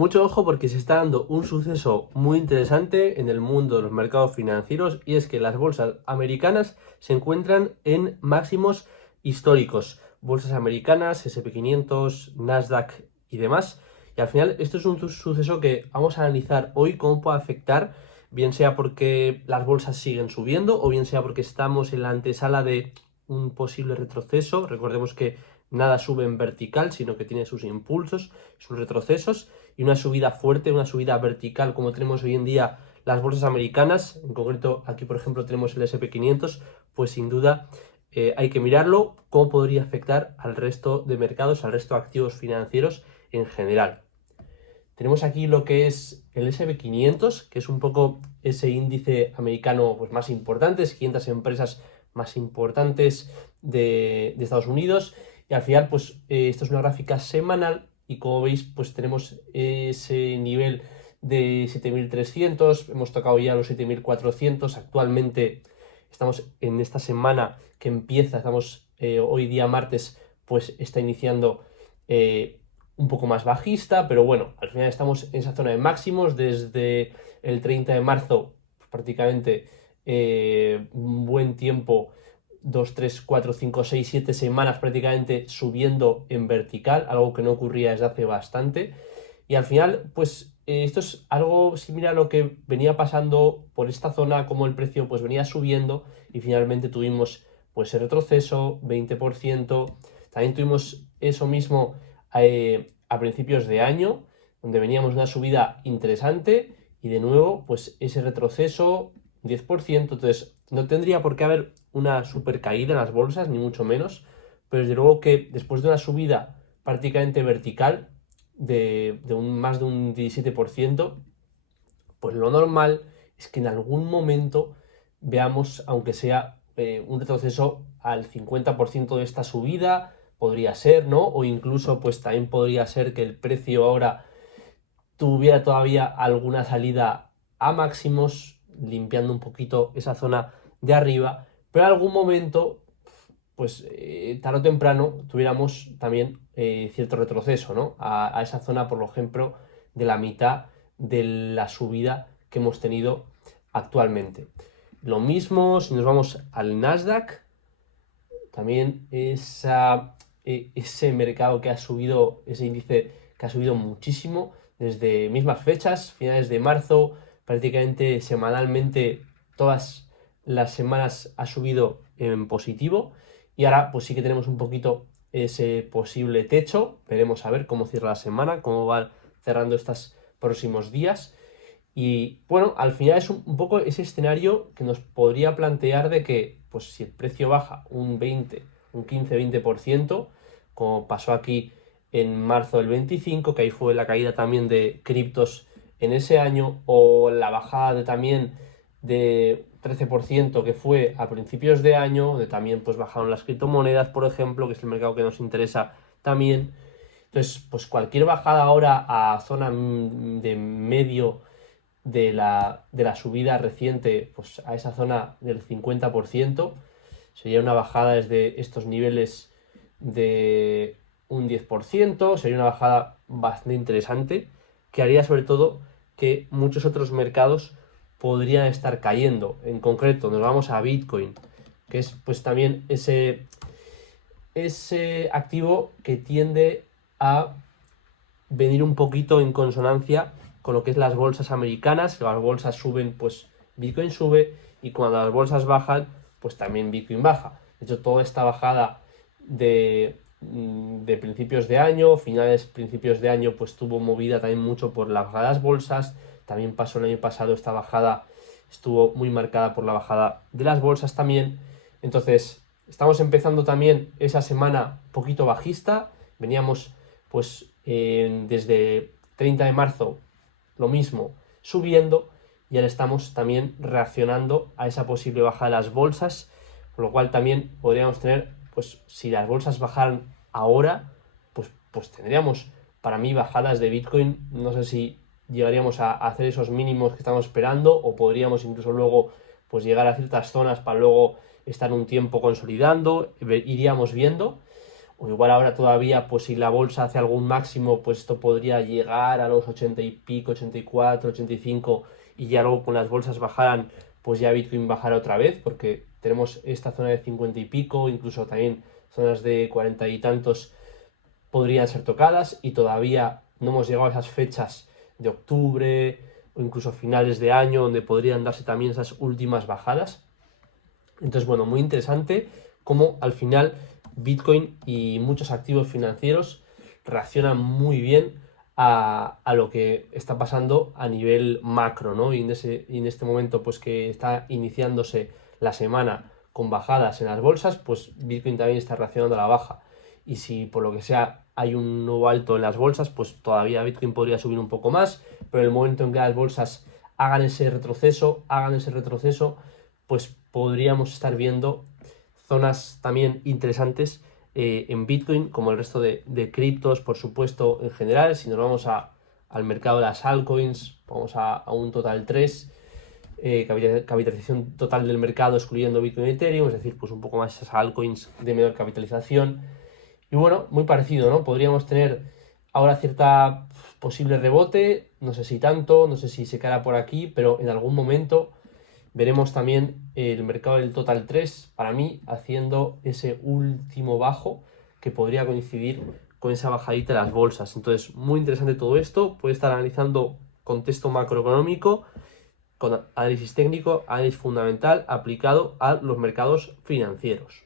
Mucho ojo porque se está dando un suceso muy interesante en el mundo de los mercados financieros y es que las bolsas americanas se encuentran en máximos históricos. Bolsas americanas, S&P 500, Nasdaq y demás. Y al final esto es un suceso que vamos a analizar hoy cómo puede afectar, bien sea porque las bolsas siguen subiendo o bien sea porque estamos en la antesala de un posible retroceso. Recordemos que nada sube en vertical, sino que tiene sus impulsos, sus retrocesos y una subida fuerte, una subida vertical como tenemos hoy en día las bolsas americanas. En concreto aquí por ejemplo tenemos el S&P 500, pues sin duda hay que mirarlo cómo podría afectar al resto de mercados, al resto de activos financieros en general. Tenemos aquí lo que es el S&P 500, que es un poco ese índice americano pues, más importante, 500 empresas más importantes de Estados Unidos. Y al final, pues esto es una gráfica semanal y como veis, pues tenemos ese nivel de 7.300, hemos tocado ya los 7.400, actualmente estamos en esta semana que empieza, estamos hoy día martes, pues está iniciando un poco más bajista, pero bueno, al final estamos en esa zona de máximos desde el 30 de marzo, prácticamente un buen tiempo, 2, 3, 4, 5, 6, 7 semanas prácticamente subiendo en vertical, algo que no ocurría desde hace bastante. Y al final, pues esto es algo similar a lo que venía pasando por esta zona, como el precio pues venía subiendo y finalmente tuvimos pues el retroceso, 20%. También tuvimos eso mismo a principios de año, donde veníamos de una subida interesante y de nuevo, pues ese retroceso, 10%. Entonces, no tendría por qué haber una super caída en las bolsas, ni mucho menos, pero desde luego que después de una subida prácticamente vertical más de un 17%, pues lo normal es que en algún momento veamos, aunque sea un retroceso al 50% de esta subida, podría ser, ¿no? O incluso pues también podría ser que el precio ahora tuviera todavía alguna salida a máximos, limpiando un poquito esa zona de arriba, pero en algún momento, pues tarde o temprano, tuviéramos también cierto retroceso, ¿no? A esa zona, por ejemplo, de la mitad de la subida que hemos tenido actualmente. Lo mismo si nos vamos al Nasdaq, también ese mercado que ha subido, ese índice que ha subido muchísimo desde mismas fechas, finales de marzo, prácticamente semanalmente, todas las semanas ha subido en positivo y ahora pues sí que tenemos un poquito ese posible techo. Veremos a ver cómo cierra la semana, cómo van cerrando estos próximos días. Y bueno, al final es un poco ese escenario que nos podría plantear de que, pues si el precio baja un 20, un 15-20%, como pasó aquí en marzo del 25, que ahí fue la caída también de criptos en ese año, o la bajada también de 13% que fue a principios de año, donde también pues bajaron las criptomonedas, por ejemplo, que es el mercado que nos interesa también. Entonces, pues cualquier bajada ahora a zona de medio de la subida reciente pues, a esa zona del 50%, sería una bajada desde estos niveles de un 10%, sería una bajada bastante interesante, que haría sobre todo que muchos otros mercados podrían estar cayendo. En concreto, nos vamos a Bitcoin, que es pues también ese activo que tiende a venir un poquito en consonancia con lo que es las bolsas americanas. Si las bolsas suben, pues Bitcoin sube, y cuando las bolsas bajan, pues también Bitcoin baja. De hecho, toda esta bajada de principios de año, finales, principios de año, pues tuvo movida también mucho por la bajada de las bolsas. También pasó el año pasado, esta bajada estuvo muy marcada por la bajada de las bolsas también. Entonces, estamos empezando también esa semana un poquito bajista. Veníamos pues desde 30 de marzo lo mismo subiendo, y ahora estamos también reaccionando a esa posible bajada de las bolsas, por lo cual también podríamos tener, pues si las bolsas bajaran ahora, pues tendríamos para mí bajadas de Bitcoin. No sé si llegaríamos a hacer esos mínimos que estamos esperando, o podríamos incluso luego pues llegar a ciertas zonas para luego estar un tiempo consolidando, iríamos viendo. o igual ahora todavía, pues si la bolsa hace algún máximo, pues esto podría llegar a los 80 y pico, 84, 85, y ya luego con las bolsas bajaran, pues ya Bitcoin bajará otra vez, porque tenemos esta zona de 50 y pico, incluso también zonas de 40 y tantos podrían ser tocadas, y todavía no hemos llegado a esas fechas de octubre o incluso finales de año donde podrían darse también esas últimas bajadas. Entonces, bueno, muy interesante cómo al final Bitcoin y muchos activos financieros reaccionan muy bien a lo que está pasando a nivel macro, ¿no? Y en este momento, pues que está iniciándose la semana con bajadas en las bolsas, pues Bitcoin también está reaccionando a la baja. Y si por lo que sea hay un nuevo alto en las bolsas, pues todavía Bitcoin podría subir un poco más, pero en el momento en que las bolsas hagan ese retroceso, pues podríamos estar viendo zonas también interesantes en Bitcoin, como el resto de criptos, por supuesto, en general. Si nos vamos al mercado de las altcoins, vamos a un total 3, capitalización total del mercado excluyendo Bitcoin y Ethereum, es decir, pues un poco más esas altcoins de menor capitalización. Y bueno, muy parecido, ¿no? Podríamos tener ahora cierta posible rebote, no sé si tanto, no sé si se caerá por aquí, pero en algún momento veremos también el mercado del Total 3, para mí, haciendo ese último bajo que podría coincidir con esa bajadita de las bolsas. Entonces, muy interesante todo esto. Puede estar analizando contexto macroeconómico con análisis técnico, análisis fundamental aplicado a los mercados financieros.